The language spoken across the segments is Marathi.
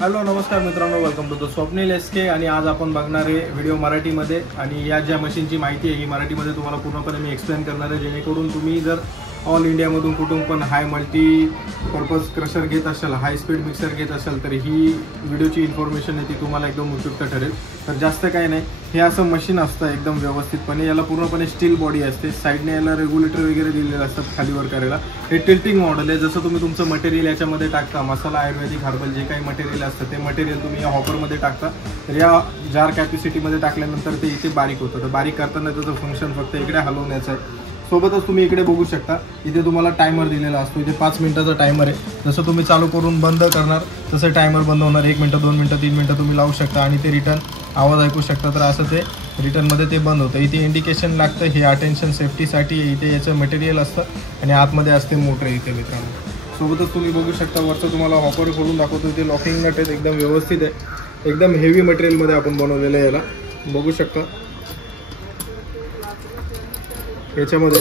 हॅलो नमस्कार मित्रांनो, welcome to the Swapnil SK. आणि आज आपण बघणार आहे व्हिडिओ मराठीमध्ये आणि या ज्या मशीनची माहिती आहे ही मराठीमध्ये तुम्हाला पूर्णपणे मी एक्सप्लेन करणार आहे, जेणेकरून तुम्ही जर ऑल इंडियामधून कुठून पण हाय मल्टी पर्पज क्रशर घेत असाल, हाय स्पीड मिक्सर घेत असाल तर ही व्हिडिओची इन्फॉर्मेशन आहे ती तुम्हाला एकदम उपयुक्त ठरेल। तर जास्त काही नाही, हे असं मशीन असतं एकदम व्यवस्थितपणे, याला पूर्णपणे स्टील बॉडी असते, साईडने याला रेग्युलेटर वगैरे दिलेले असतात खालीवर करायला। हे टिल्टिंग मॉडेल आहे, जसं तुम्ही तुमचं मटेरियल याच्यामध्ये टाकता, मसाला आयुर्वेदिक हर्बल जे काही मटेरियल असतं ते मटेरियल तुम्ही या हॉपरमध्ये टाकता, तर या जार कॅपॅसिटीमध्ये टाकल्यानंतर ते इथे बारीक होतं। तर बारीक करताना त्याचं फंक्शन फक्त इकडे हलवण्याचं आहे। सोबतच तुम्ही इकडे बघू शकता, इथे तुम्हाला टायमर दिलेला असतो, इथे 5 मिनिटाचा टायमर आहे। जसं तुम्ही चालू करून बंद करणार तसं टायमर बंद होणार, 1 मिनिट 2 मिनिटं 3 मिनिटं तुम्ही लावू शकता आणि ते रिटर्न आवाज ऐकू शकता, तर असं ते रिटर्नमध्ये ते बंद होतं। इथे इंडिकेशन लागतं, हे अटेन्शन सेफ्टीसाठी, इथे याचं मटेरियल असतं आणि आतमध्ये असते मोटर इथे मित्रांनो। सोबतच तुम्ही बघू शकता वरचं तुम्हाला हॉपर खोलून दाखवतो, इथे लॉकिंग नट आहेत, एकदम व्यवस्थित आहे, एकदम हेवी मटेरियलमध्ये आपण बनवलेलं आहे। याला बघू शकता, याच्यामध्ये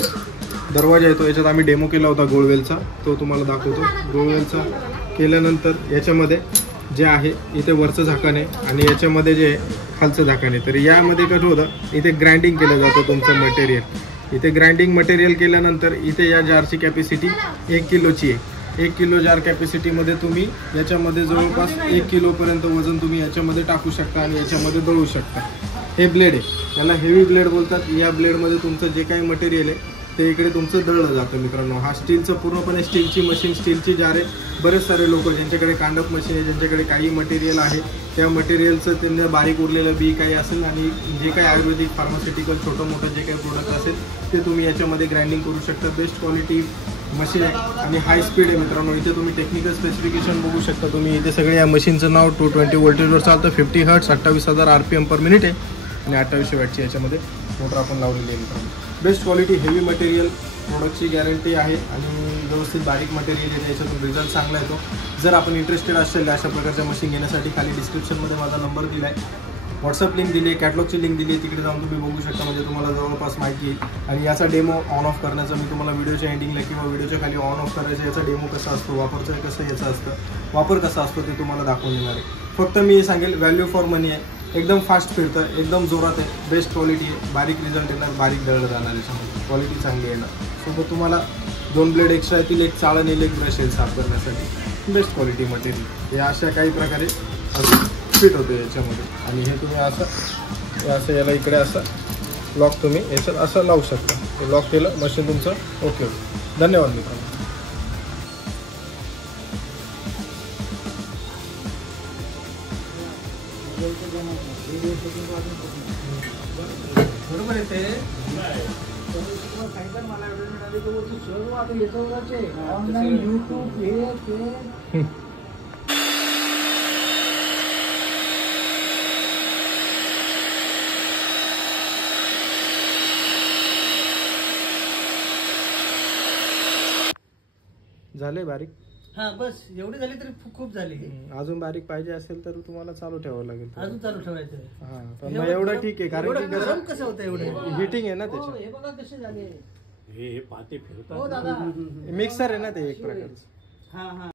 दरवाजा येतो, याच्यात आम्ही डेमो केला होता गोळवेलचा, तो तुम्हाला दाखवतो। गोळवेलचा केल्यानंतर याच्यामध्ये जे आहे इथे वरचं झाकण आहे आणि याच्यामध्ये जे आहे खालचं झाकण आहे। तर यामध्ये कसं होतं, इथे ग्राइंडिंग केलं जातं तुमचं मटेरियल। इथे ग्राइंडिंग मटेरियल केल्यानंतर इथे या जारची कॅपॅसिटी 1 किलोची आहे। 1 किलो जार कॅपॅसिटीमध्ये तुम्ही याच्यामध्ये जवळपास 1 किलोपर्यंत वजन तुम्ही याच्यामध्ये टाकू शकता आणि याच्यामध्ये दळू शकता। हे ब्लेड आहे, याला हेवी ब्लेड बोलतात। या ब्लेडमध्ये तुमचं जे काही मटेरियल आहे ते इकडे तुमचं दळलं जातं मित्रांनो। हा स्टीलचं पूर्णपणे स्टीलची मशीन, स्टीलची जार आहे। बरेच सारे लोक ज्यांच्याकडे कांडप मशीन आहे, ज्यांच्याकडे काही मटेरियल आहे, त्या मटेरियलचं त्यांना बारीक उरलेलं बी काही असेल आणि जे काही आयुर्वेदिक फार्मास्युटिकल छोटं मोठं जे काही प्रोडक्ट असेल ते तुम्ही याच्यामध्ये ग्राइंडिंग करू शकता। बेस्ट क्वालिटी मशीन आहे आणि हाय स्पीड आहे मित्रांनो। इथे तुम्ही टेक्निकल स्पेसिफिकेशन बघू शकता तुम्ही, इथे सगळे या मशीनचं नाव 220 व्होल्टेजवर चालतं, 50 हर्ट्स, 28,000 RPM पर मिनिट आहे आणि 2800 वॅटची याच्यामध्ये मोटर आपण लावलेली आहे मित्रांनो। बेस्ट क्वालिटी हेवी मटेरियल, प्रोडक्टची गॅरंटी आहे आणि व्यवस्थित बारीक मटेरियल आहे, याच्यातून रिझल्ट चांगला येतो। जर आपण इंटरेस्टेड असेल अशा प्रकारच्या मशीन घेण्यासाठी खाली डिस्क्रिप्शनमध्ये माझा नंबर दिला आहे, व्हॉट्सअप लिंक दिली आहे, कॅटलॉगची लिंक दिली आहे, तिकडे जाऊन तुम्ही बघू शकता, म्हणजे तुम्हाला जवळपास माहिती आहे। आणि याचा डेमो ऑन ऑफ करण्याचा मी तुम्हाला व्हिडिओच्या एंडिंगला किंवा व्हिडिओच्या खाली ऑन ऑफ करायचं याचा डेमो कसा असतो, वापरचं कसं याचं असतं, वापर कसा असतो ते तुम्हाला दाखवून देणार आहे। फक्त मी सांगेल व्हॅल्यू फॉर मनी आहे, एकदम फास्ट फिरतं, एकदम जोरात आहे, बेस्ट क्वालिटी आहे, बारीक रिझल्ट येणार, बारीक दळलं जाणार, याच्यामध्ये क्वालिटी चांगली येणार। सोबत तुम्हाला 2 ब्लेड एक्स्ट्रा येतील, एक चाळण येईल, एक ब्रश येईल साफ करण्यासाठी। बेस्ट क्वालिटी मटेरियल हे अशा काही प्रकारे फिट होतं याच्यामध्ये। आणि हे तुम्ही असं याला इकडे असं लॉक तुम्ही याचं असं लावू शकता, ते लॉक केलं मशीन तुमचं ओके होतं। धन्यवाद मित्रांनो। बरोबर आहे ते मला एवढं मिळाले की वरती सर्व आता याच्यावरच आहे, ऑनलाईन यूट्यूब हे ते। झाले बारीक? हा बस एवढी झाली तरी खूप झाली। अजून बारीक पाहिजे असेल तर तुम्हाला चालू ठेवावं लागेल, अजून चालू ठेवायचं। हा पण मग एवढं ठीक आहे, कारण की गरम कसं होतं एवढं हिटिंग आहे ना त्याची। हे बघा कसे झाले, हे पाते फिरतात। हो दादा मिक्सर आहे ना ते एक प्रकारचं। हा हा